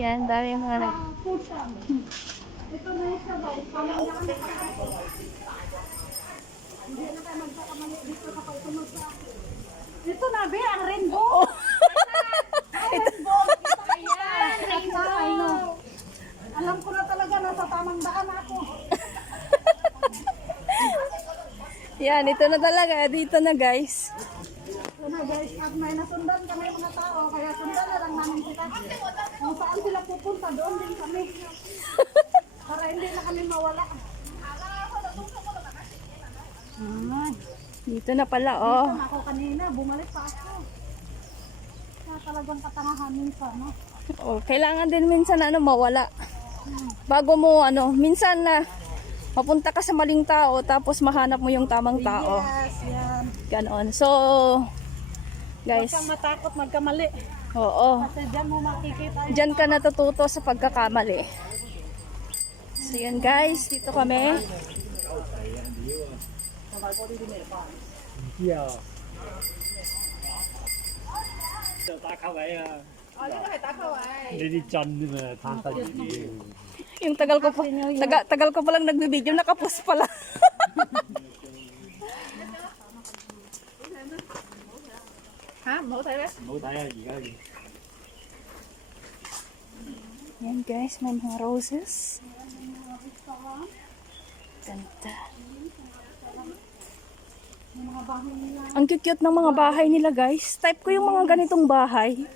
Yan, dami yung mga Ito na yung sabay. Hindi na tayo magkakamali dito kapag sunod sa akin. Ito na, be, ang rainbow. Ang rainbow. Ayan, rainbow. Alam ko na talaga, nasa tamang daan ako. Yan, ito na talaga. Dito na guys. Ito na guys, at may nasundan kami mga tao, kaya sundan na lang namin sila. Kung saan sila pupunta, doon din kami. Para hindi na kami mawala. Dito na pala, oh. Dito na ako kanina, bumalik pa ako. Kaya talagang katangahan minsan, no? Oh, kailangan din minsan mawala. Bago mo minsan na mapunta ka sa maling tao tapos mahanap mo yung tamang tao. Yes, yan. Ganon. So, guys. Huwag kang matakot magkamali. Oo. Kasi dyan mo makikita yun. Diyan ka natututo sa pagkakamali. So, yun guys. Dito kami. Yung tagal ko pa, tagal ko pa lang nagbibideo, nakapos pala. Ha? Mau tayo ba? Yan guys, may mga roses. Ganda. Ang cute ng mga bahay nila guys. Type ko yung mga ganitong bahay.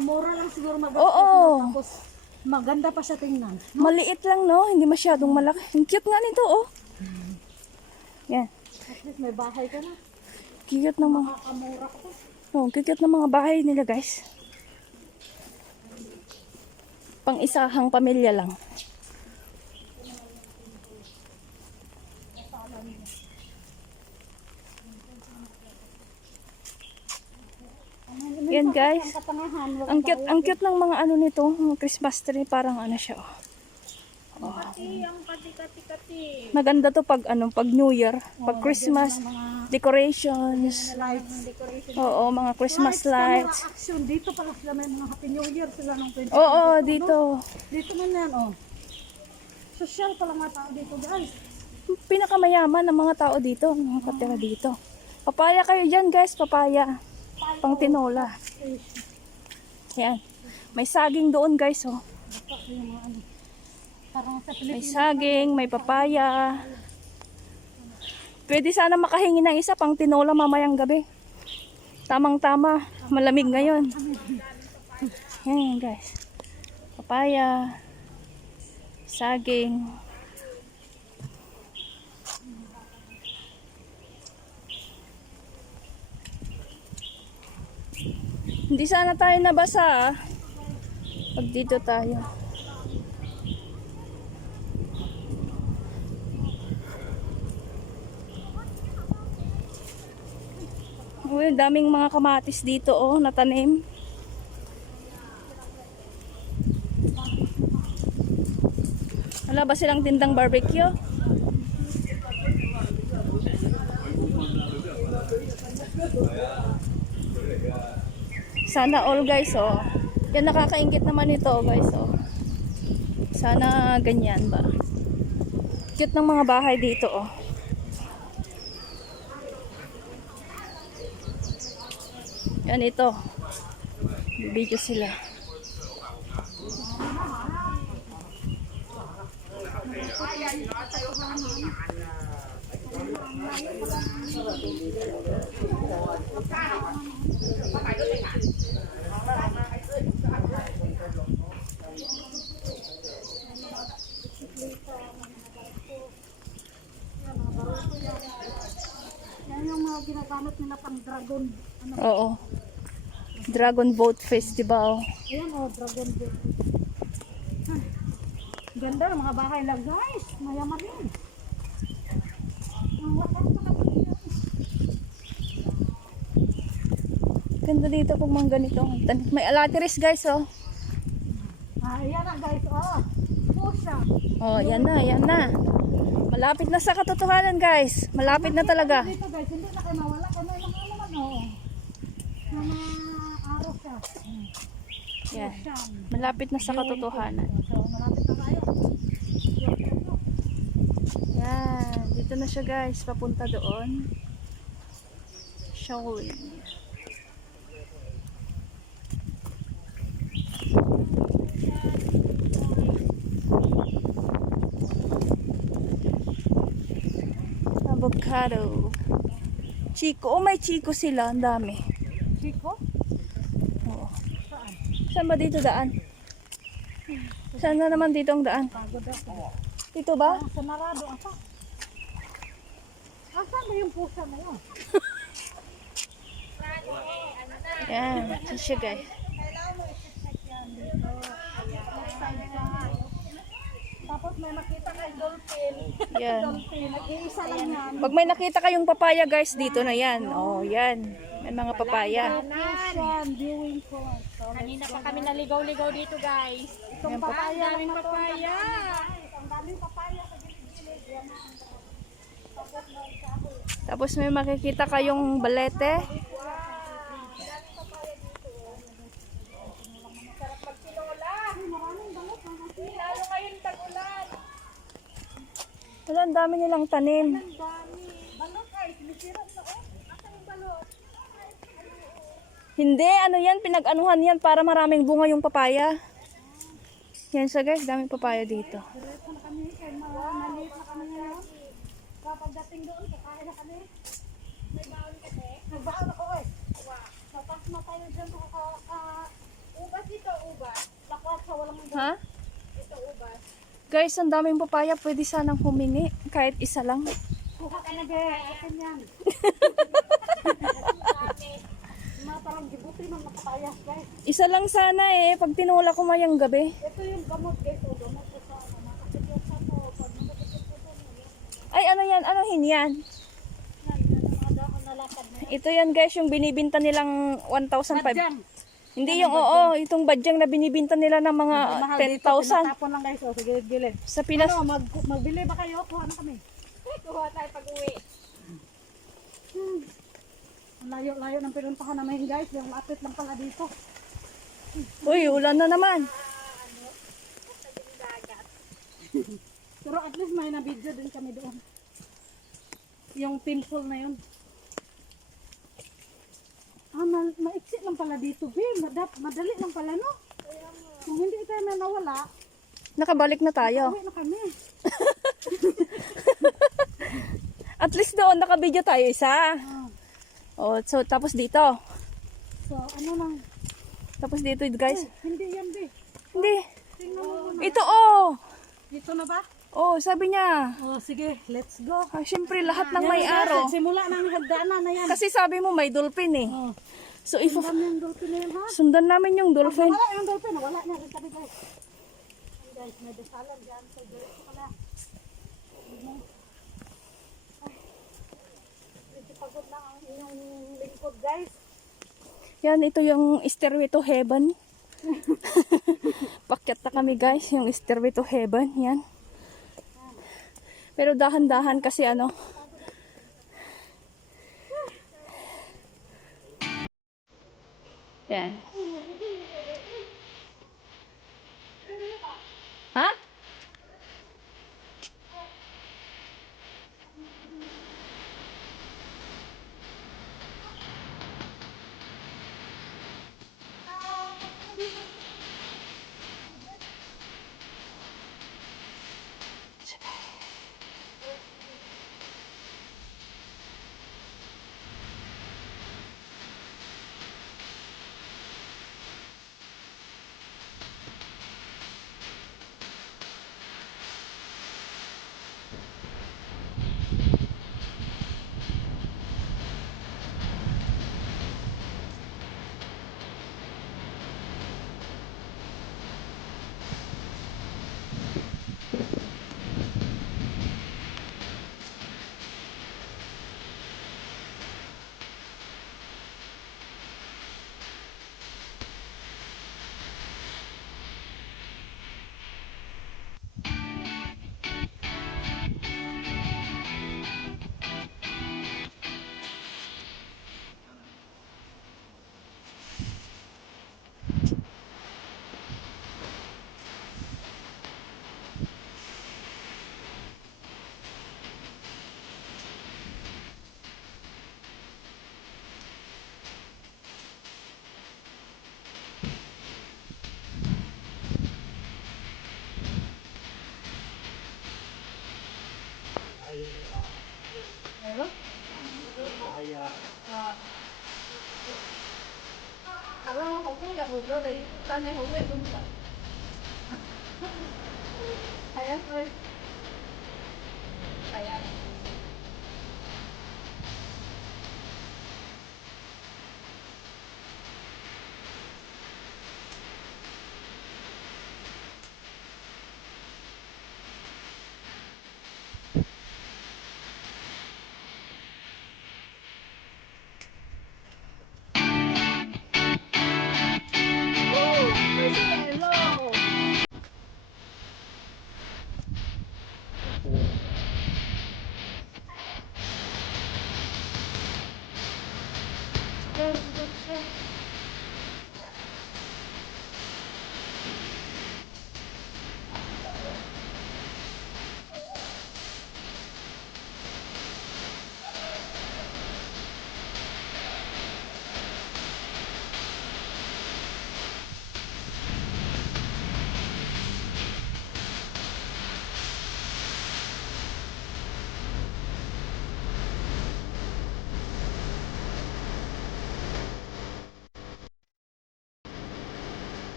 Mura lang siguro mag Oo. Tapos maganda pa siya tingnan. Maliit lang no, hindi masyadong malaki. Ang cute nga nito oh. Yan. At least may bahay ka na. Cute ng mga Makakamura ko. oh, cute ng mga bahay nila guys. Pang isahang pamilya lang. Yan guys. Katangahan. Ang cute ng mga nito, mga Christmas tree, parang siya. Oh. Ang kati-kati-kati. Maganda to pag pag New Year, pag Christmas decorations. Lights. Decoration. Oo, mga Christmas lights. Camera action. Dito pala sila may mga Happy New Year sila ng 20. Oo, dito. Dito man yan, oh. Social pala mga tao dito, guys. Pinakamayaman ng mga tao dito, mga katira dito. Papaya kayo dyan guys, papaya. Pang tinola. Yan. May saging doon guys, oh. Parang sa May saging, may papaya. Pwede sana makahingi ng isa pang tinola mamayang gabi. Tamang-tama, malamig ngayon. Yan guys. Papaya. Saging. Hindi sana tayo nabasa pag dito tayo. Uy, daming mga kamatis dito oh, natanim. Wala ba silang tindang barbecue? Sana all guys oh. Yan nakakaingit naman ito guys oh. Sana ganyan ba. Cute ng mga bahay dito oh. Yan ito. Video sila. yan yung mga ginagamit nila pang dragon. Oo. Dragon Boat Festival. Ayan, oh, dragon boat. Ganda ng mga bahay lang, guys. Mayaman yun. Ang lakas na kasi. Ganda dito pag mga ganito. May alatiris guys oh. Ayan na guys, oh. Pusa. Oh, yan na, yan na. Malapit na sa katotohanan guys. Malapit na talaga. Dito guys, hindi na kayo mawala. Kaya may mga naman, oh. Mga araw siya. Yan. Ocean. Malapit na sa katotohanan. So, malapit na tayo. Yan. Dito na siya guys. Papunta doon. Showing. Avocado. Chico. Oh, may Chico sila. Ang dami. Chico? Oo. Saan? Saan ba dito daan? Saan na naman dito ang daan? Pagod ako. Dito ba? Sa Narado ata. Asan ba yung pusa na yun? Yan. Yan siya guys. Tapos may makita kay dolphin. Yan. Dolphin, nag-iisa lang yan. Pag may nakita kayong papaya guys, dito na yan. Oh, yan. May mga papaya. Ocean, viewing point. So, Kanina pa kami naligaw-ligaw dito, guys. itong papaya lang na to. Papaya. Ang daming papaya sa gilid-gilid. Yan ang Tapos may makikita kayong balete. Lalo ngayon tag-ulan. Wala, ang dami nilang tanim. balot ay, sinisirat na oh. Asan yung balot? Hindi, ano yan, pinag-anuhan yan para maraming bunga yung papaya. Yan siya guys, daming papaya dito. Diretso na kami, kaya maliit na kami ngayon. Kapag dating doon, kakain na kami. May baon ka eh? Nagbaon ako eh. Tapas na tayo dyan Ubas ito, ubas. lakwat sa walang Ha? Ito, ubas. Guys, ang daming papaya, pwede sanang humingi. Kahit isa lang. kuha ka na be. Akin yan. Mga parang gibuti ng makapayas guys. Isa lang sana eh, pag tinula ko mayang gabi. Ito yung gamot guys. O gamot ko sa ano. Nakakitiyasan ko. Pag nakakitiyasan ko. Ay, ano yan? Ano yan? Yan, mga dahon na lakad na. Ito yan guys, yung binibinta nilang 1,500. Badyang. Hindi yung oo, itong badyang na binibinta nila ng mga Mahal dito. 10,000. Tinatapon lang guys. O, sa gilid-gilid. Sa Pinas. Ano, magbili ba kayo? Kuha na kami. Kuha tayo pag-uwi. Ang layo-layo ng pinuntahan namin guys. Yung lapit lang pala dito. Uy, ulan na naman. Pero at least may na-video din kami doon. Yung pimple na yun. Maiksi lang pala dito, be. Madali lang pala, no? Kung hindi tayo na nawala, Nakabalik na tayo. uwi na kami. At least doon nakabidyo tayo isa. Ah. Oh, so tapos dito. So, ano lang. Tapos dito guys. Hindi yan, be. Hindi. Tingnan mo muna. Ito oh. Dito na ba? Oh, sabi niya. Oh, sige. Let's go. Ah, syempre lahat ng may Yan, araw. simula ng hagdanan na yan. Kasi sabi mo may dolphin eh. Oh, So if ang dami yung dolphin na yan, ha? sundan namin yung dolphin. Wala yung dolphin. Wala niya rin kami, guys. Ayan, guys, may dasalan dyan. So, diretso ka lang. Medyo pagod na ang inyong lingkod, guys. Yan, ito yung Stairway to Heaven. Pakyat na kami guys, yung Stairway to Heaven. Yan. Pero dahan-dahan kasi ano. Yan. Ha? không gặp được đâu đấy, toàn này hố về không sợ. Thầy em ơi,